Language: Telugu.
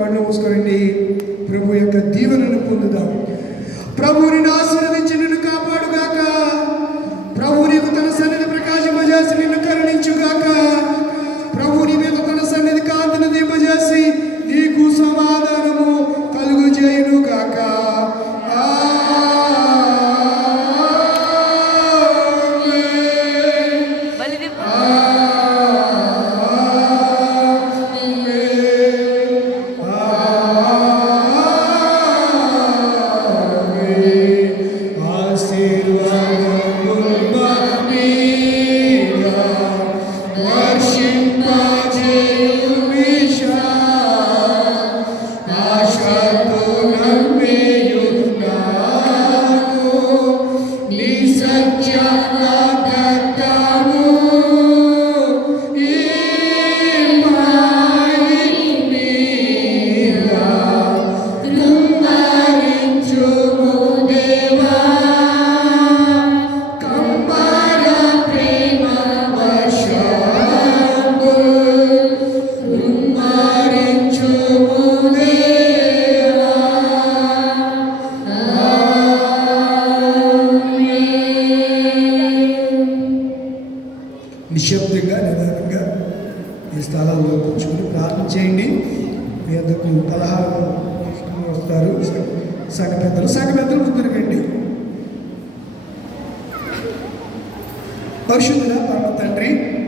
కళ్ళు మూసుకోండి. ప్రభు యొక్క దీవెనను పొందుదాం. ప్రభువుని ఆశీర్వదించి నిన్ను కాపాడుగాక. ప్రభు నీకు తన సన్నిధి ప్రకాశింపజేసి నిన్ను కరుణించుగాక. ప్రభు నీ మీద తన సన్నిధి కాంతిని దింపజేసి నీకు సమాధానము కలుగు చేయును గాక. నిశ్శబ్దంగా నిదానంగా ఈ స్థలాల్లో కూర్చొని ప్రార్థన చేయండి. మీ అందకు పలహారం తీసుకుని వస్తారు సంఘ పెద్దలు ముందుకండి. పరిశుద్ధుల పరమ తండ్రి,